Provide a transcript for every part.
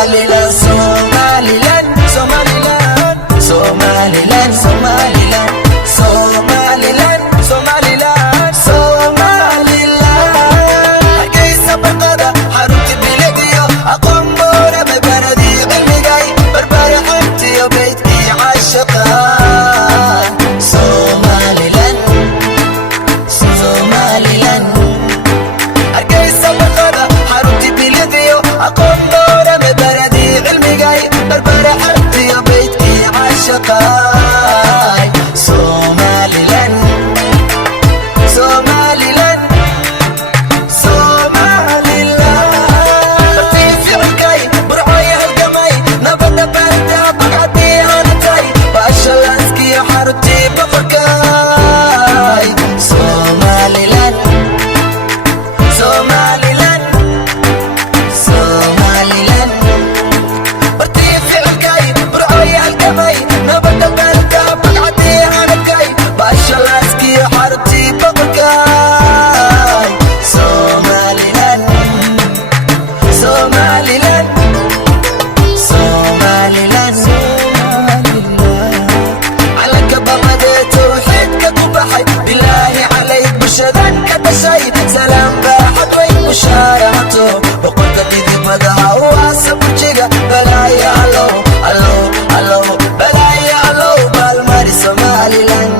Somaliland, Somaliland, Somaliland, Somaliland, Somaliland, Somaliland, Somaliland, Somaliland. Hargeysa barqada xarunta biladiyo aqoon boora mabaradii cilmigay barbara xabtiyo beydkii caashaqaan. Somaliland, Somaliland. Hargeysa barqada xarunta biladiyo aqoon boora mabaradii cilmigay barbara xabtiyo beydkii caashaqaan. Somaliland, Somaliland, Somaliland. Bartii ficilkay burcooy halgamay nabada baarta baqcadii aanatay baashalaaskiyo xaruntii boqorkay. Somaliland, Somaliland, Somaliland. Bartii ficilkay burcooy halgamay nabada baarta baqcadii aanatay baashalaaskiyo xaruntii boqorkay. Somaliland, Somaliland, Somaliland, Somaliland. على بابا توحيدك كبحي بالله عليك بشدان كتشي سلام باحد وين مشارعته وقلت لي بدها واسب وجهه بلايا الو الو الو بلايا الو بالماري. Somaliland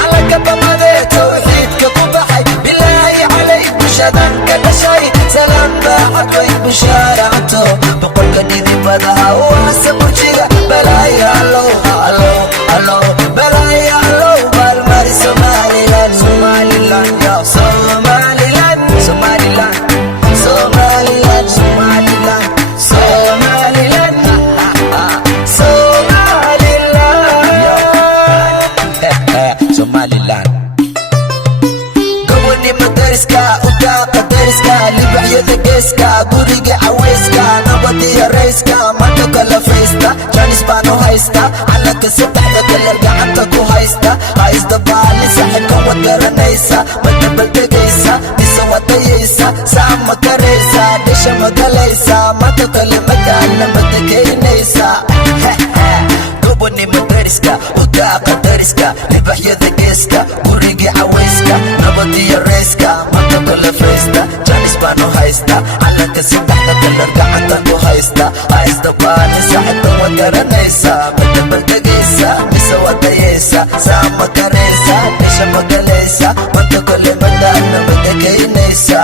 على بابا توحيدك كبحي بالله عليك بشدان كتشي سلام باحد وين مشارعته وقلت لي بدها واسب وجهه بلايا الو الو الو بلايا الو بالماري. Somaliland, Somaliland, yo. Somaliland, Somaliland, Somaliland, Somaliland, Somaliland, Somaliland, Somaliland. goboni madariska utaaqa dariska libaxyada geeska guriga caweyska nabadiya rayska manta kala faysta jaanis baan u haysta calanka saddexda kalar gacanta ku haysta haysta baali saxibka wad garanaysa ma dabaldegaysa mise wadayaysa saca ma karaysa dhisha ma galaysa manta kale magaala ma degaynaysa. goboni madariska utaaqa dariska libaxyada geeska guriga caweyska nabadiya rayska manta kala faysta jaanis baan u haysta calanka saddexda kalar gacanta ku haysta haysta baali saxibka wad garanaysa ma dabaldegaysa mise wadayaysa saca ma karaysa dhisha ma galaysa manta kale magaala ma degaynaysa.